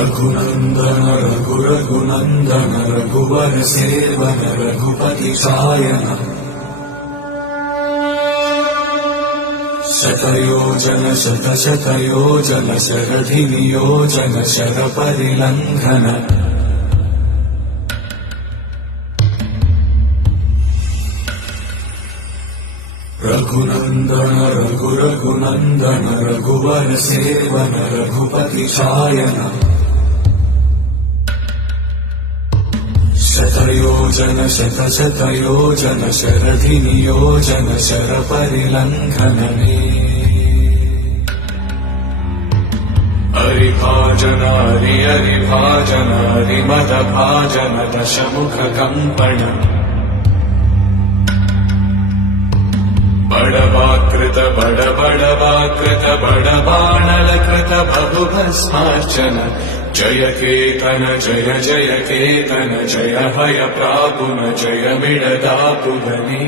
रघुनन्दन रघुरघुनन्दन रघुवर seven Raghupati चायन शतयोजन शतशतयोजन शरधिनियोजन शरपरिलङ्घन Raghunandan रघुरघुनन्दन रघुवर seven Raghupati चायन शतयोजन शतशतयोजन शरधिनियोजन शरपरिलङ्घनने हरिभाजन हरिभाजन हरिमदभाजन दशमुखकम्पण बड़वाकृत बड़वाकृत बड़बाणलकृत बहुभस्मार्चन जय केतन जय जय केतन जय भय प्रापुन जय मिडदापुगने।